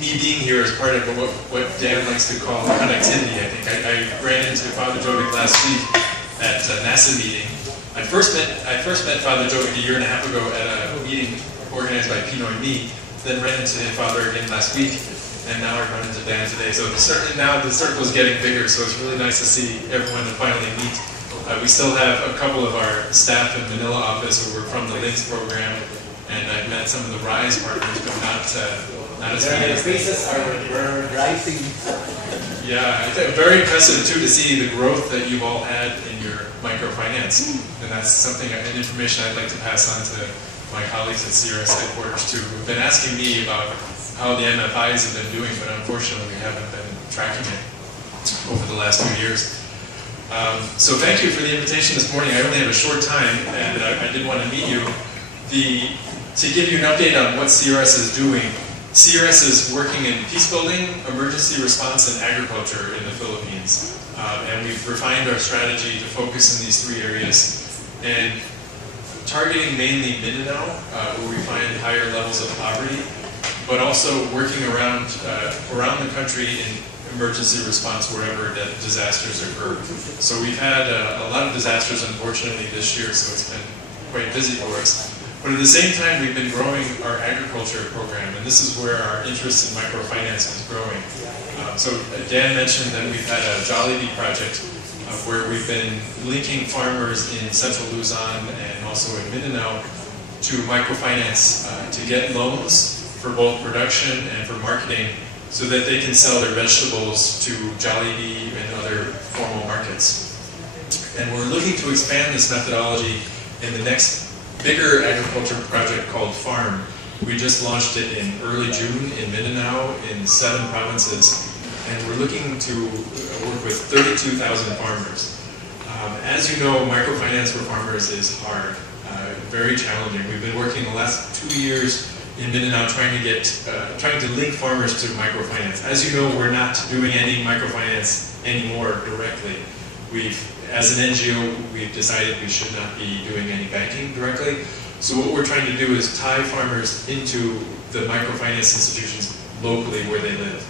me being here is part of what Dan likes to call connectivity. I think I ran into Father Jovic last week at a NASA meeting. I first met Father Jovic a year and a half ago at a meeting organized by Pino and me. Then ran into Father again last week, and now I run into Dan today. So certainly now the circle is getting bigger. So it's really nice to see everyone and finally meet. We still have a couple of our staff in Manila office who were from the LINKS program, and I've met some of the RISE partners, but not as many. Their faces are rising. Yeah, it's very impressive too to see the growth that you've all had in your microfinance, and that's something, an information I'd like to pass on to my colleagues at CRS headquarters too, who've been asking me about how the MFIs have been doing, but unfortunately we haven't been tracking it over the last few years. So thank you for the invitation this morning. I only have a short time, and I did want to meet you. To give you an update on what CRS is doing, CRS is working in peace building, emergency response, and agriculture in the Philippines. And we've refined our strategy to focus in these three areas, and targeting mainly Mindanao, where we find higher levels of poverty, but also working around the country in emergency response wherever disasters occur. So we've had a lot of disasters, unfortunately, this year, so it's been quite busy for us. But at the same time, we've been growing our agriculture program, and this is where our interest in microfinance is growing. So Dan mentioned that we've had a Jollibee project where we've been linking farmers in central Luzon and also in Mindanao to microfinance to get loans for both production and for marketing, so that they can sell their vegetables to Jollibee and other formal markets. And we're looking to expand this methodology in the next bigger agriculture project called FARM. We just launched it in early June in Mindanao in 7 provinces, and we're looking to work with 32,000 farmers. As you know, microfinance for farmers is hard, very challenging. We've been working the last 2 years in Mindanao trying to link farmers to microfinance. As you know, we're not doing any microfinance anymore directly. As an NGO, we've decided we should not be doing any banking directly. So what we're trying to do is tie farmers into the microfinance institutions locally where they live.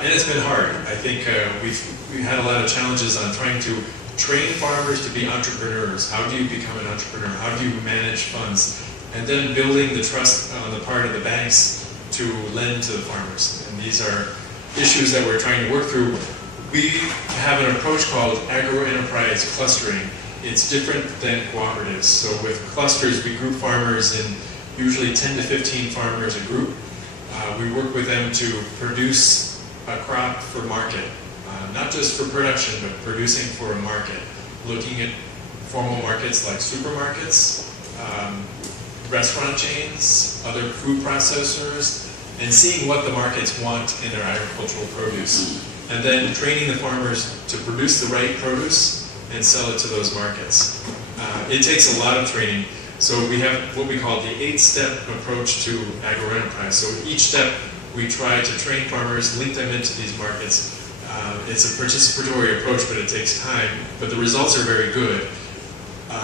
And it's been hard. I think we've had a lot of challenges on trying to train farmers to be entrepreneurs. How do you become an entrepreneur? How do you manage funds? And then building the trust on the part of the banks to lend to the farmers. And these are issues that we're trying to work through. We have an approach called agro-enterprise clustering. It's different than cooperatives. So with clusters, we group farmers in usually 10 to 15 farmers a group. We work with them to produce a crop for market, not just for production, but producing for a market. Looking at formal markets like supermarkets, restaurant chains, other food processors, and seeing what the markets want in their agricultural produce. And then training the farmers to produce the right produce and sell it to those markets. It takes a lot of training. So we have what we call the 8-step approach to agro-enterprise. So each step we try to train farmers, link them into these markets. It's a participatory approach, but it takes time. But the results are very good.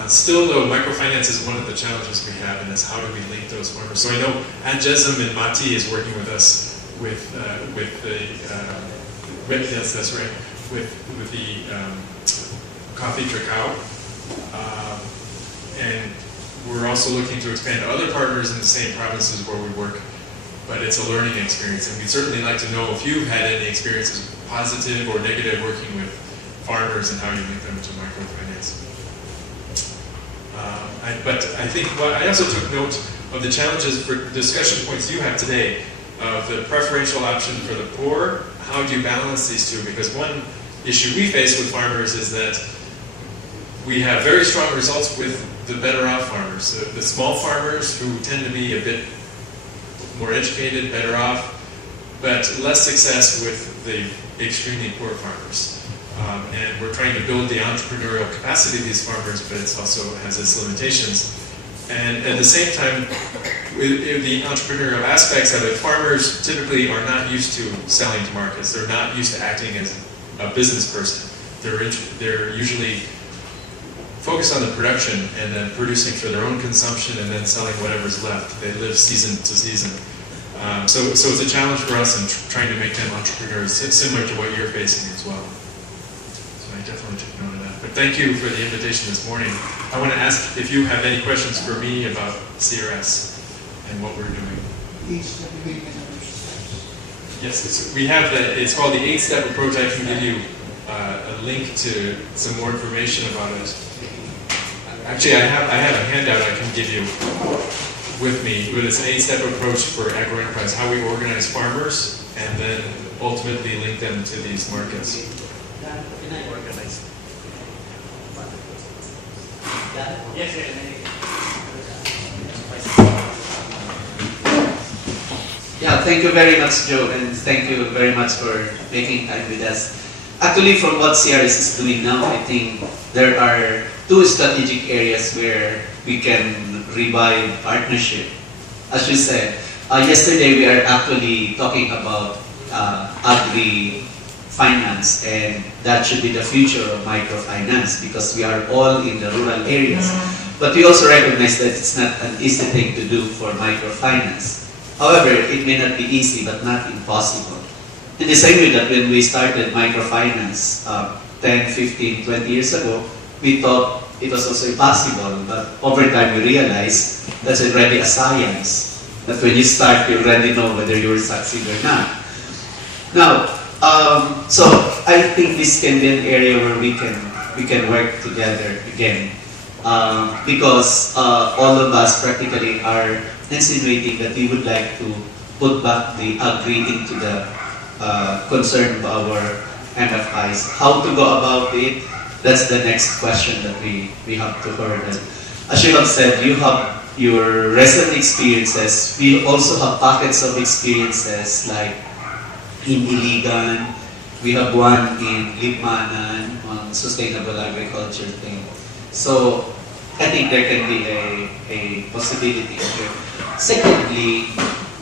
Still though, microfinance is one of the challenges we have, and it's how do we link those farmers. So I know Adjesm in Mati is working with us with the yes, that's right, with the coffee cacao, and we're also looking to expand to other partners in the same provinces where we work. But it's a learning experience, and we'd certainly like to know if you've had any experiences, positive or negative, working with farmers and how you link them to microfinance. But I think I also took note of the challenges for discussion points you have today of the preferential option for the poor. How do you balance these two? Because one issue we face with farmers is that we have very strong results with the better off farmers, the small farmers who tend to be a bit more educated, better off, but less success with the extremely poor farmers. And we're trying to build the entrepreneurial capacity of these farmers, but it also has its limitations. And at the same time, with the entrepreneurial aspects of it, farmers typically are not used to selling to markets. They're not used to acting as a business person. They're usually focused on the production and then producing for their own consumption and then selling whatever's left. They live season to season. So it's a challenge for us in trying to make them entrepreneurs, similar to what you're facing as well. So I definitely took note of that. But thank you for the invitation this morning. I want to ask if you have any questions for me about CRS and what we're doing. Yes, we have it's called the 8-step approach. I can give you a link to some more information about it. Actually, I have a handout I can give you with me, but it's an 8-step approach for agro-enterprise, how we organize farmers and then ultimately link them to these markets. Yeah, thank you very much, Joe, and thank you very much for making time with us. Actually, from what CRS is doing now, I think there are 2 strategic areas where we can revive partnership. As you said, yesterday we are actually talking about agri-finance, and that should be the future of microfinance because we are all in the rural areas. But we also recognize that it's not an easy thing to do for microfinance. However, it may not be easy but not impossible. In the same way that when we started microfinance 10, 15, 20 years ago, we thought it was also impossible, but over time we realized that's already a science. That when you start, you already know whether you will succeed or not. Now, so I think this can be an area where we can work together again, because all of us practically are insinuating that we would like to put back the agri into the concern of our MFIs. How to go about it? That's the next question that we have to hurdle. As you have said, you have your recent experiences. We also have pockets of experiences like in Iligan. We have one in Libmanan on sustainable agriculture thing. So I think there can be a possibility here. Secondly,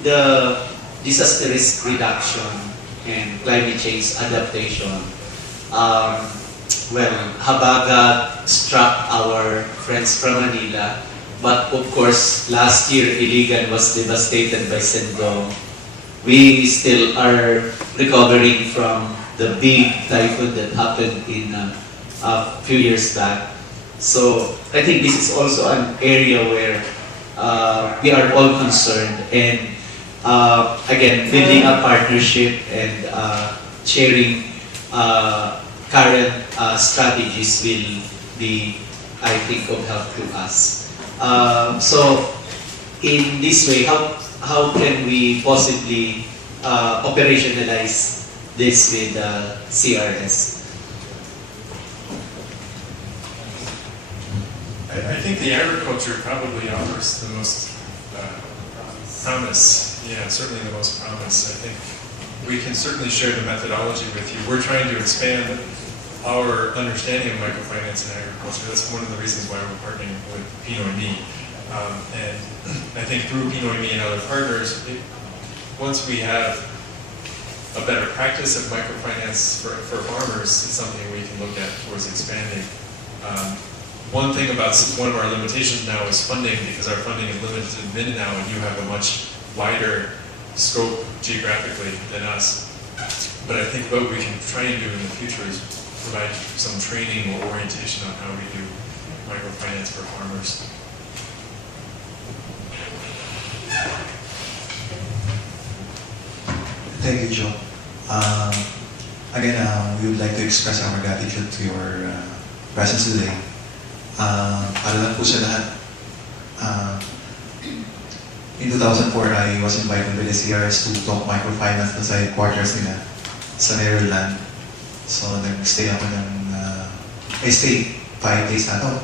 the disaster risk reduction and climate change adaptation. Well, Habagat struck our friends from Manila, but of course, last year Iligan was devastated by Sendong. We still are recovering from the big typhoon that happened in a few years back. So I think this is also an area where we are all concerned, and again, building a partnership and sharing current strategies will be, I think, of help to us. So in this way, how can we possibly operationalize this with CRS? I think the agriculture probably offers the most promise. Yeah, certainly the most promise. I think we can certainly share the methodology with you. We're trying to expand our understanding of microfinance and agriculture. That's one of the reasons why we're partnering with Pinoy Me. And I think through Pinoy Me and other partners, once we have a better practice of microfinance for farmers, it's something we can look at towards expanding. One thing about one of our limitations now is funding, because our funding is limited to Mindanao and you have a much wider scope geographically than us. But I think what we can try and do in the future is provide some training or orientation on how we do microfinance for farmers. Thank you, Joe. Again, we would like to express our gratitude to your presence today. Para lang po sa lahat, in 2004, I was invited by the CRS to talk microfinance sa headquarters nila sa Maryland. So, nag-stay ako I stayed 5 days na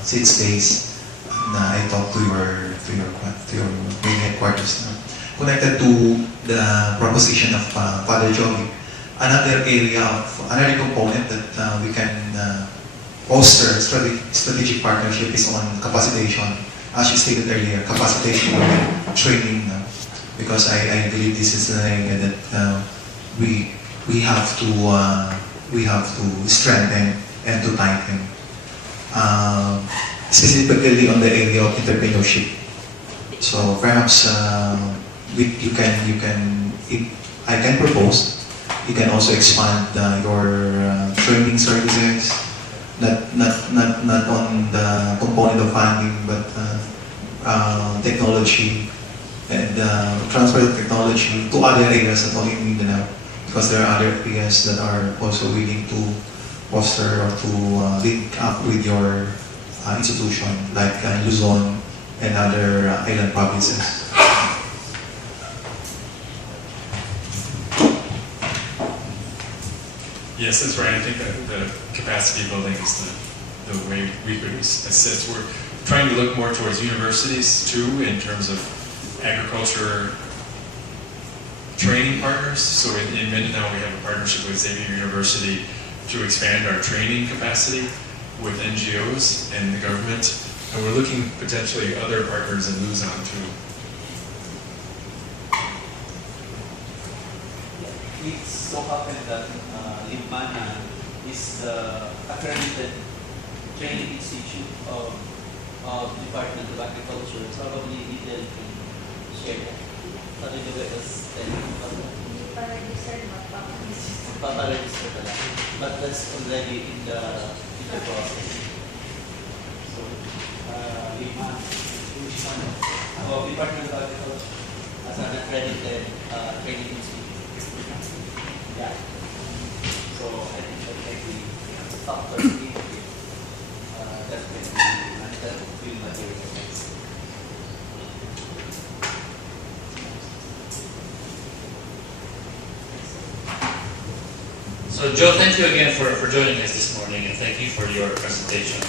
6 days na I talked to your main headquarters. Connected to the proposition of Father Joey, another component that we can foster strategic partnership is on capacitation. As you stated earlier, capacitation and training, because I believe this is an area that we have to strengthen and to tighten, specifically on the area of entrepreneurship. So perhaps I can propose. You can also expand your training services, not on the component of funding, but technology and transfer the technology to other areas, not only in Mindanao, because there are other areas that are also willing to foster or to link up with your institution, like Luzon and other island provinces. Yes, that's right. I think that the capacity building is the way we could assist. We're trying to look more towards universities too, in terms of agriculture training partners. So in Mindanao, we have a partnership with Xavier University to expand our training capacity with NGOs and the government. And we're looking potentially other partners in Luzon too. It so happened that Limbana is the accredited training institute of Department of Agriculture. Probably Lidl can share that. Sabi nyo ba as Hindi pa registered, Papa-register ka lang. But that's already in the process. So, Limbana, which one? Department of Agriculture as an accredited training institute. Yeah. So I think that can be factor in definitely mental field materials. So Joe, thank you again for joining us this morning, and thank you for your presentation.